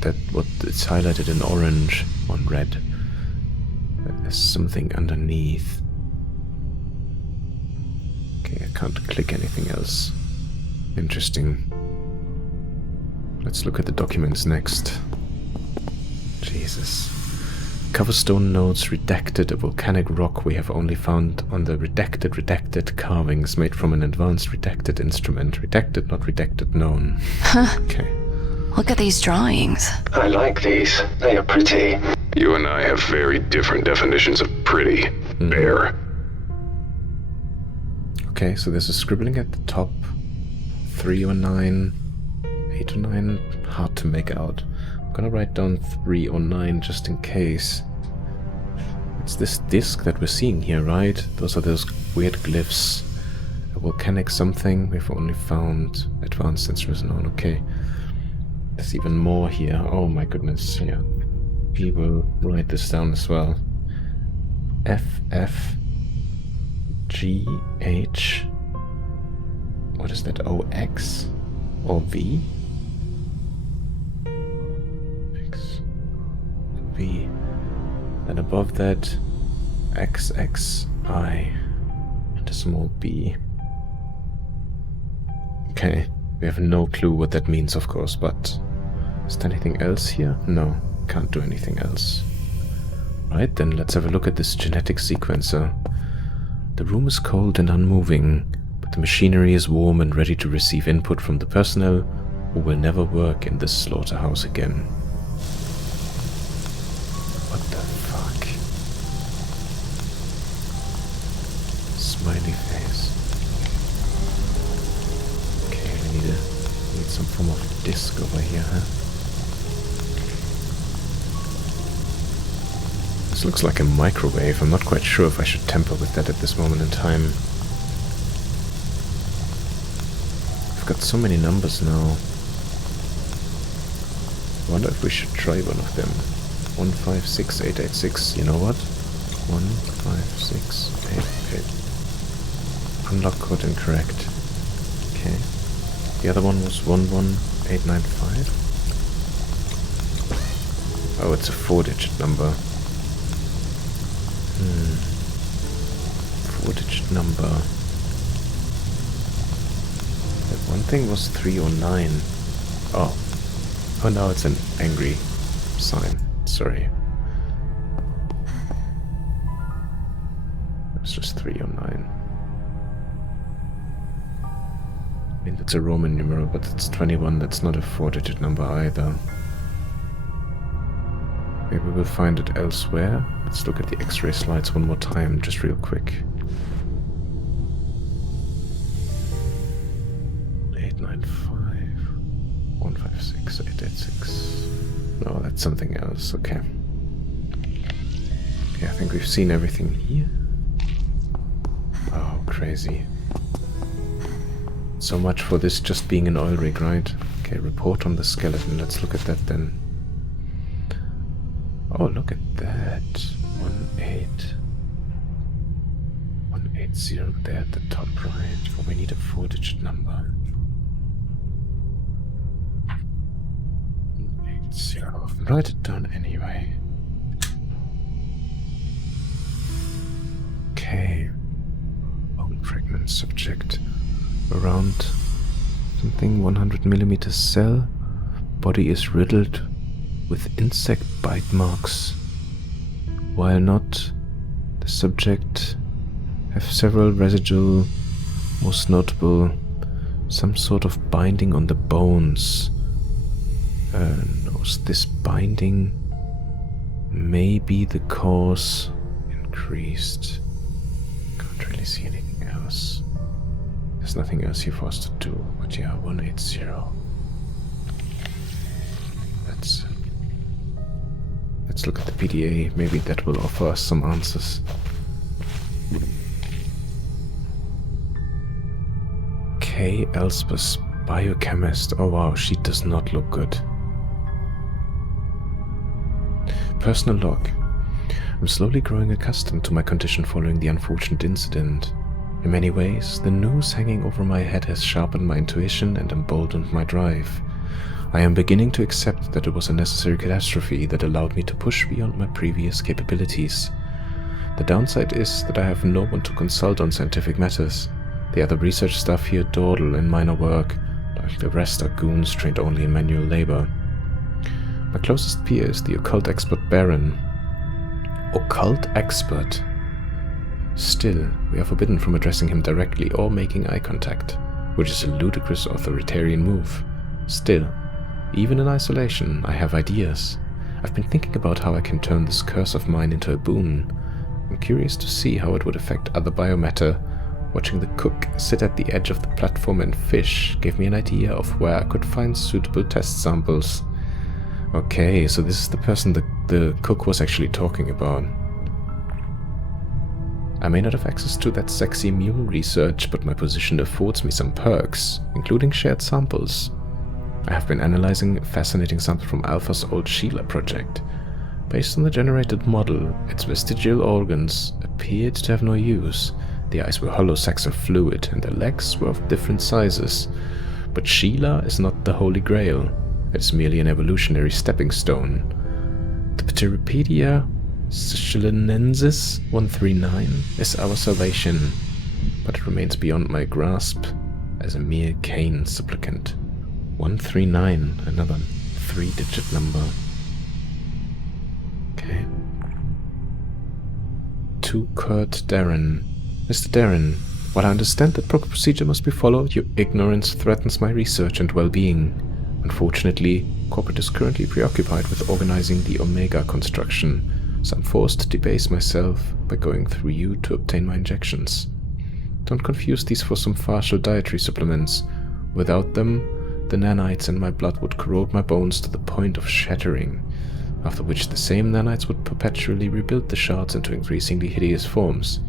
that what it's highlighted in orange on red. There's something underneath. Okay, I can't click anything else. Interesting. Let's look at the documents next. Jesus. Coverstone notes redacted a volcanic rock we have only found on the redacted carvings made from an advanced redacted instrument. Redacted, not redacted, known. Huh. Okay. Look at these drawings. I like these. They are pretty. You and I have very different definitions of pretty. Bear. Okay, so there's a scribbling at the top. 309, 809, hard to make out. I'm gonna write down 309 just in case. It's this disc that we're seeing here, right? Those are those weird glyphs. A volcanic something. We've only found advanced instruments known. Okay. There's even more here. Oh my goodness, yeah. We will write this down as well. FFGH. What is that? OX or V? X V. Then above that, XXI and a small b. Okay, we have no clue what that means, of course, but is there anything else here? No, can't do anything else. Right, then let's have a look at this genetic sequencer. The room is cold and unmoving, but the machinery is warm and ready to receive input from the personnel who will never work in this slaughterhouse again. What the fuck? Smiley face. Okay, we need some form of disc over here, huh? This looks like a microwave. I'm not quite sure if I should tamper with that at this moment in time. got so many numbers now. I wonder if we should try one of them. 156886, you know what? 15688. Unlock code incorrect. Okay. The other one was 11895. Oh, it's a 4-digit number. 4-digit number. That one thing was 309. Oh. Oh, no, it's an angry sign. Sorry. It's just 309. I mean, it's a Roman numeral, but it's 21. That's not a 4-digit number either. Maybe we'll find it elsewhere. Let's look at the X-ray slides one more time, just real quick. 895, 156, 886. No, that's something else. Okay. Okay, I think we've seen everything here. Oh, crazy. So much for this just being an oil rig, right? Okay, report on the skeleton. Let's look at that then. Oh, look at that. 180 there at the top right. Oh, we need a 4-digit number. 180. Write it down anyway. Okay. Bone fragment subject. Around something 100mm cell. Body is riddled with insect bite marks. While not, the subject have several residual, most notable, some sort of binding on the bones. Knows this binding may be the cause increased. Can't really see anything else. There's nothing else here for us to do, but yeah, 180. Let's look at the PDA. Maybe that will offer us some answers. K. Elspeth, biochemist. Oh wow, she does not look good. Personal log. I'm slowly growing accustomed to my condition following the unfortunate incident. In many ways, the news hanging over my head has sharpened my intuition and emboldened my drive. I am beginning to accept that it was a necessary catastrophe that allowed me to push beyond my previous capabilities. The downside is that I have no one to consult on scientific matters. The other research staff here dawdle in minor work, like the rest are goons trained only in manual labor. My closest peer is the occult expert Baron. Occult expert? Still, we are forbidden from addressing him directly or making eye contact, which is a ludicrous authoritarian move. Still, even in isolation, I have ideas. I've been thinking about how I can turn this curse of mine into a boon. I'm curious to see how it would affect other biomatter. Watching the cook sit at the edge of the platform and fish gave me an idea of where I could find suitable test samples. Okay, so this is the person the cook was actually talking about. I may not have access to that sexy mule research, but my position affords me some perks, including shared samples. I have been analyzing a fascinating sample from Alpha's old Sheila project. Based on the generated model, its vestigial organs appeared to have no use. The eyes were hollow sacs of fluid, and the legs were of different sizes. But Sheila is not the Holy Grail. It's merely an evolutionary stepping stone. The Pteropedia Siciliensis 139 is our salvation, but it remains beyond my grasp as a mere Cain supplicant. 139, another 3-digit number. Okay. To Kurt Darren. Mr. Darren, while I understand that proper procedure must be followed, your ignorance threatens my research and well-being. Unfortunately, corporate is currently preoccupied with organizing the Omega construction, so I'm forced to debase myself by going through you to obtain my injections. Don't confuse these for some partial dietary supplements. Without them, the nanites in my blood would corrode my bones to the point of shattering, after which the same nanites would perpetually rebuild the shards into increasingly hideous forms.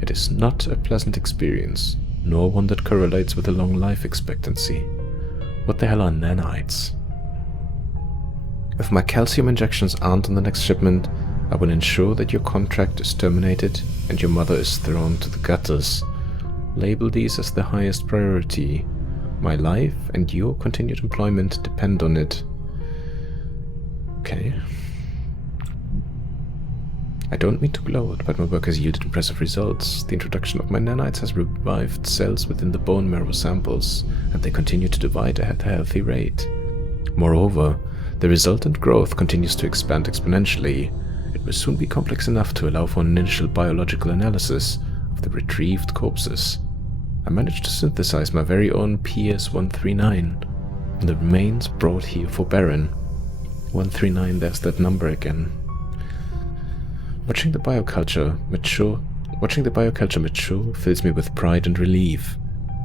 It is not a pleasant experience. nor one that correlates with a long life expectancy. What the hell are nanites? If my calcium injections aren't on the next shipment, I will ensure that your contract is terminated and your mother is thrown to the gutters. Label these as the highest priority. My life and your continued employment depend on it. Okay. I don't mean to gloat, but my work has yielded impressive results. The introduction of my nanites has revived cells within the bone marrow samples, and they continue to divide at a healthy rate. Moreover, the resultant growth continues to expand exponentially. It will soon be complex enough to allow for an initial biological analysis of the retrieved corpses. I managed to synthesize my very own PS-139, and the remains brought here for Baron. 139, there's that number again. Watching the bioculture mature fills me with pride and relief.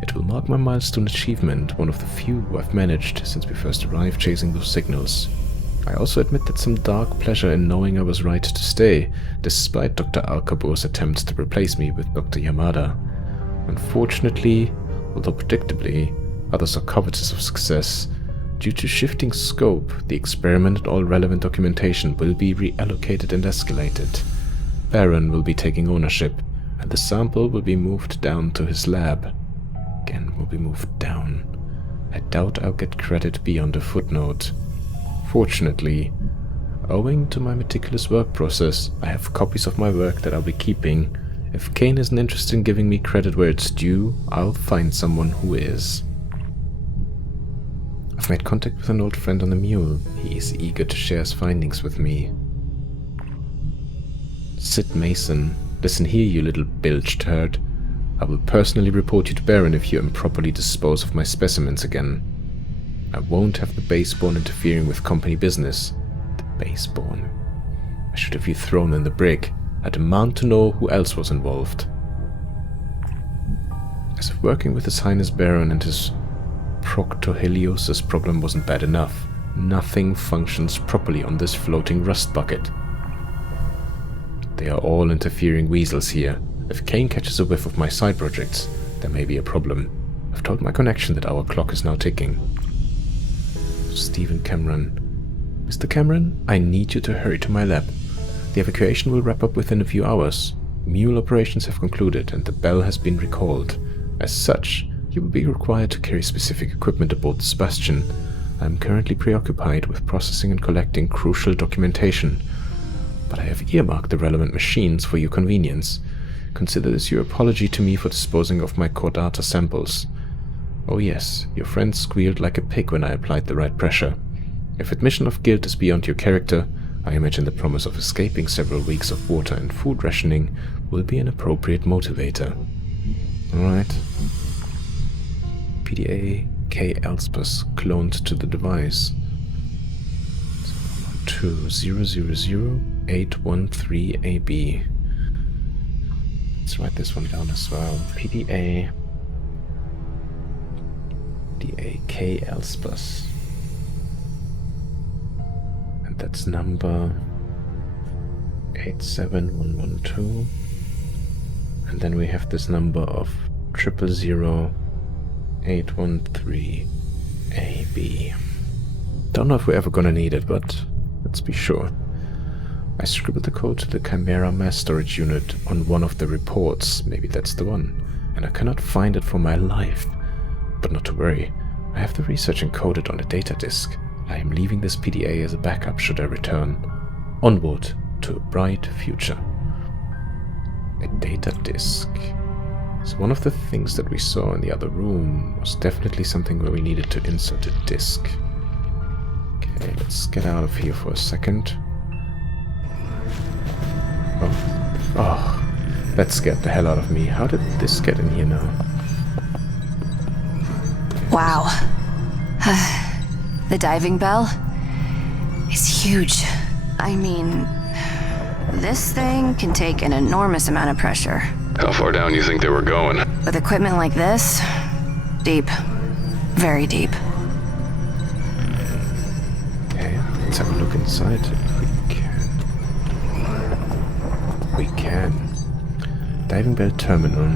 It will mark my milestone achievement, one of the few I've managed since we first arrived chasing those signals. I also admit that some dark pleasure in knowing I was right to stay, despite Dr. Alcabor's attempts to replace me with Dr. Yamada. Unfortunately, although predictably, others are covetous of success. Due to shifting scope, the experiment and all relevant documentation will be reallocated and escalated. Baron will be taking ownership, and the sample will be moved down to his lab. Again, will be moved down. I doubt I'll get credit beyond a footnote. Fortunately, owing to my meticulous work process, I have copies of my work that I'll be keeping. If Kane isn't interested in giving me credit where it's due, I'll find someone who is. I've made contact with an old friend on the mule. He is eager to share his findings with me. Sid Mason, listen here, you little bilge turd. I will personally report you to Baron if you improperly dispose of my specimens again. I won't have the baseborn interfering with company business. The baseborn. I should have you thrown in the brig. I demand to know who else was involved. As if working with His Highness Baron and his proctoheliosis problem wasn't bad enough, nothing functions properly on this floating rust bucket. They are all interfering weasels here. If Kane catches a whiff of my side projects, there may be a problem. I've told my connection that our clock is now ticking. Stephen Cameron. Mr. Cameron, I need you to hurry to my lab. The evacuation will wrap up within a few hours. Mule operations have concluded and the bell has been recalled. As such, you will be required to carry specific equipment aboard the Sebastian. I am currently preoccupied with processing and collecting crucial documentation, but I have earmarked the relevant machines for your convenience. Consider this your apology to me for disposing of my core data samples. Oh yes, your friend squealed like a pig when I applied the right pressure. If admission of guilt is beyond your character, I imagine the promise of escaping several weeks of water and food rationing will be an appropriate motivator. Alright. PDA K Elspeth cloned to the device. 2000813AB. Let's write this one down as well. PDA K Elspeth. And that's number 87112. And then we have this number of 000813AB. Don't know if we're ever gonna need it, but let's be sure. I scribbled the code to the Chimera mass storage unit on one of the reports, maybe that's the one, and I cannot find it for my life. But not to worry, I have the research encoded on a data disk. I am leaving this PDA as a backup should I return. Onward to a bright future. A data disk. So one of the things that we saw in the other room was definitely something where we needed to insert a disk. Okay, let's get out of here for a second. Oh, that scared the hell out of me. How did this get in here now? Wow. The diving bell is huge. I mean, this thing can take an enormous amount of pressure. How far down do you think they were going? With equipment like this, deep. Very deep. Okay, let's have a look inside if we can. We can. Diving bell terminal.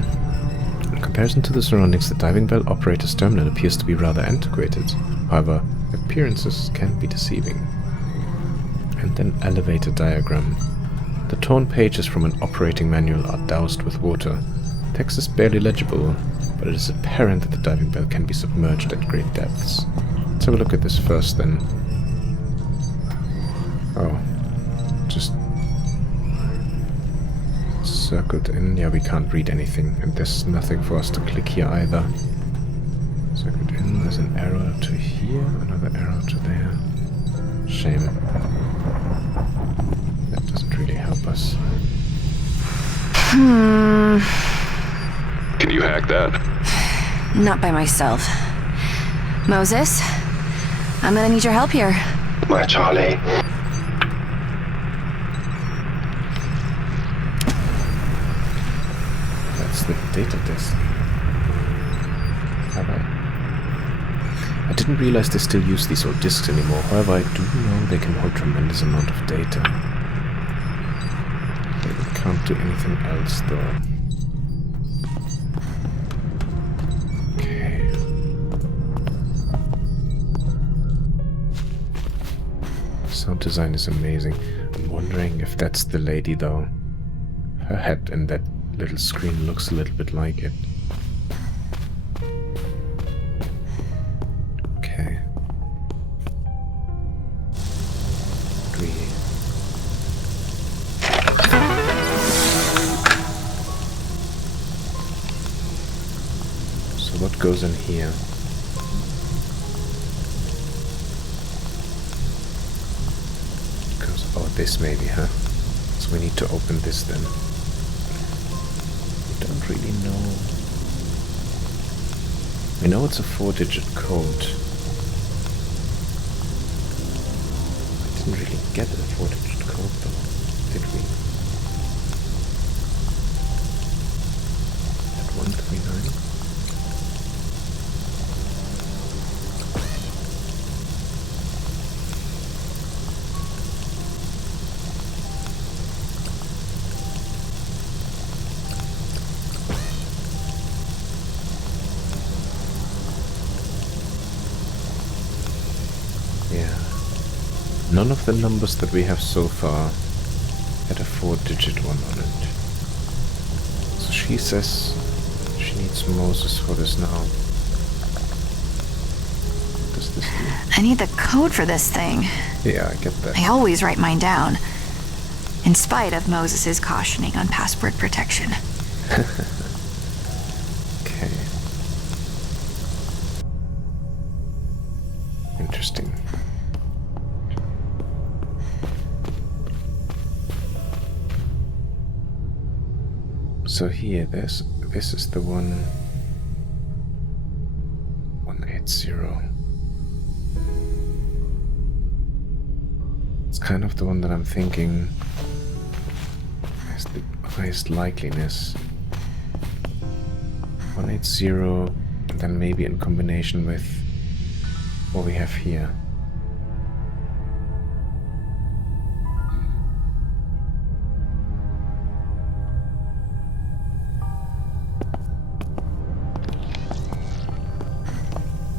comparison to the surroundings, the diving bell operator's terminal appears to be rather antiquated. However, appearances can be deceiving. And an elevator diagram. The torn pages from an operating manual are doused with water. Text is barely legible, but it is apparent that the diving bell can be submerged at great depths. Let's have a look at this first then. Oh, just circled in. Yeah, we can't read anything, and there's nothing for us to click here either. Circled in, there's an arrow to here, another arrow to there. Shame. That doesn't really help us. Can you hack that? Not by myself. Moses, I'm gonna need your help here. Where, Charlie? That's the data disk. I didn't realize they still use these old disks anymore. However, I do know they can hold tremendous amount of data. They can't do anything else though. Okay. Sound design is amazing. I'm wondering if that's the lady though. Her head in that little screen looks a little bit like it. Okay. So what goes in here? Goes, oh, this maybe, huh? So we need to open this then. We don't really know. We know it's a 4-digit code. I didn't really get a 4-digit code though, did we? At 139? None of the numbers that we have so far had a 4-digit one on it. So she says she needs Moses for this now. What does this do? I need the code for this thing. Yeah, I get that. I always write mine down, in spite of Moses's cautioning on password protection. Okay. Interesting. So here, this is the 180. It's kind of the one that I'm thinking has the highest likeliness. 180, and then maybe in combination with what we have here.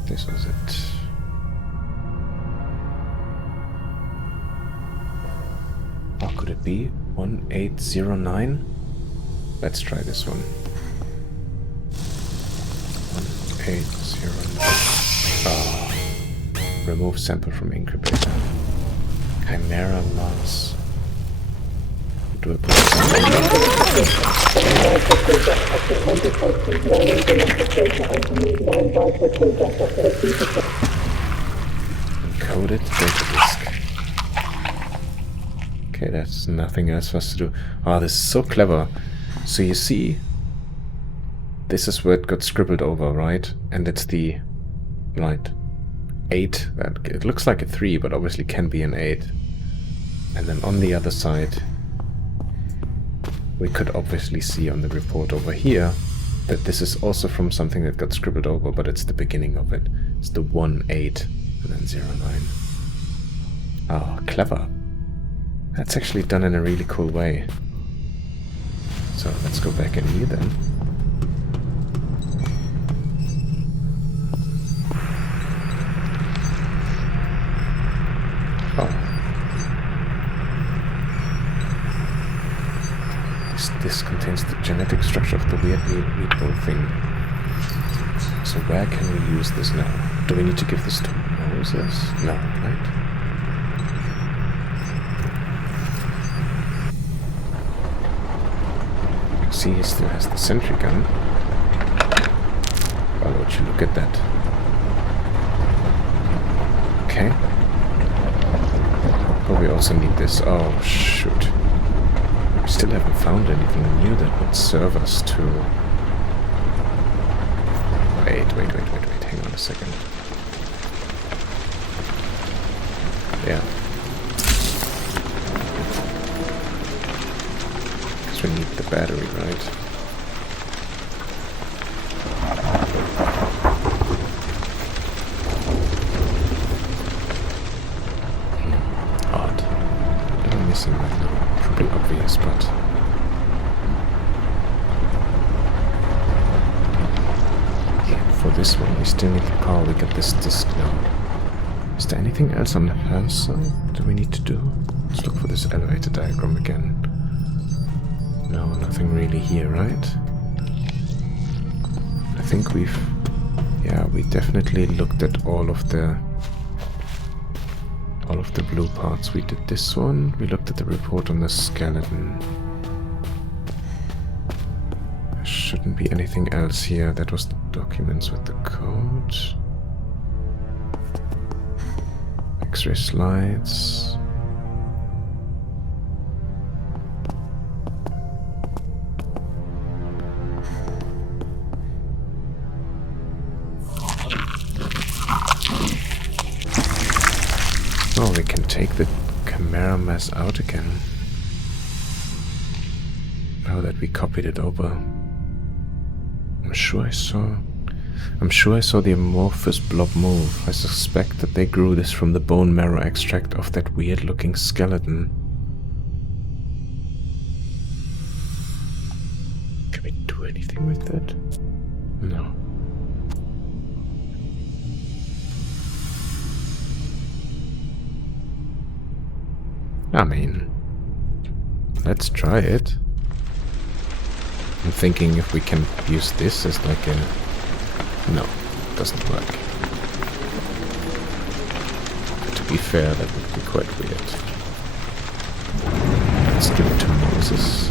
This was it. What could it be? 1809? Let's try this one. 1809. Oh. Remove sample from incubator. Chimera mass. Do I put encoded data disk. Okay, that's nothing else for us to do. Oh, this is so clever. So you see, this is where it got scribbled over, right? And it's the, right, 8. That it looks like a 3, but obviously can be an 8. And then on the other side, we could obviously see on the report over here that this is also from something that got scribbled over, but it's the beginning of it. It's the 18 and then 09. Oh, clever. That's actually done in a really cool way. So let's go back in here then. This contains the genetic structure of the weird meatball thing. So where can we use this now? Do we need to give this to Moses? No, right? See, he still has the sentry gun. Well, would you look at that? Okay. But we also need this. Oh, shoot. We still haven't found anything new that would serve us to... Wait. Hang on a second. Yeah. Because we need the battery, right? Odd. What am I missing right now? Probably obvious, but... For this one, we still need the power. We got this disc now. Is there anything else on her side that we need to do? Let's look for this elevator diagram again. No, nothing really here, right? I think we've... Yeah, we definitely looked at all of the blue parts. We did this one. We looked at the report on the skeleton. There shouldn't be anything else here. That was the documents with the code. X-ray slides. Oh, we can take the camera mass out again. Now that we copied it over. I'm sure I saw the amorphous blob move. I suspect that they grew this from the bone marrow extract of that weird-looking skeleton. Can we do anything with that? No. I mean, let's try it. I'm thinking if we can use this as like a... No, it doesn't work. To be fair, that would be quite weird. Let's give it to Moses.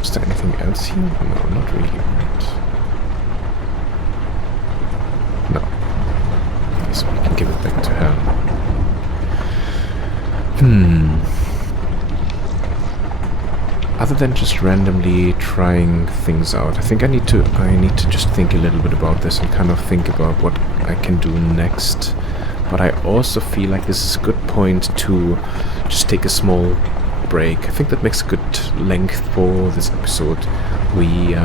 Is there anything else here? No, not really, right? No. Okay, so we can give it back to her. Other than just randomly trying things out, I think I need to just think a little bit about this and kind of think about what I can do next. But I also feel like this is a good point to just take a small break. I think that makes a good length for this episode. We've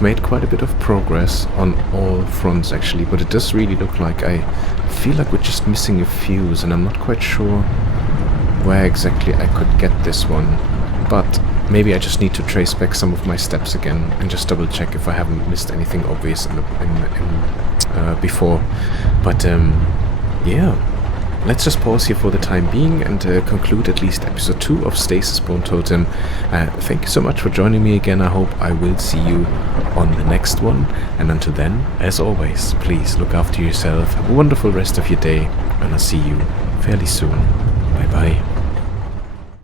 made quite a bit of progress on all fronts actually, but it does really look like I feel like we're just missing a fuse, and I'm not quite sure where exactly I could get this one. But maybe I just need to trace back some of my steps again and just double check if I haven't missed anything obvious before. But yeah. Let's just pause here for the time being and conclude at least episode 2 of Stasis Bone Totem. Thank you so much for joining me again. I hope I will see you on the next one. And until then, as always, please look after yourself. Have a wonderful rest of your day. And I'll see you fairly soon. Bye bye.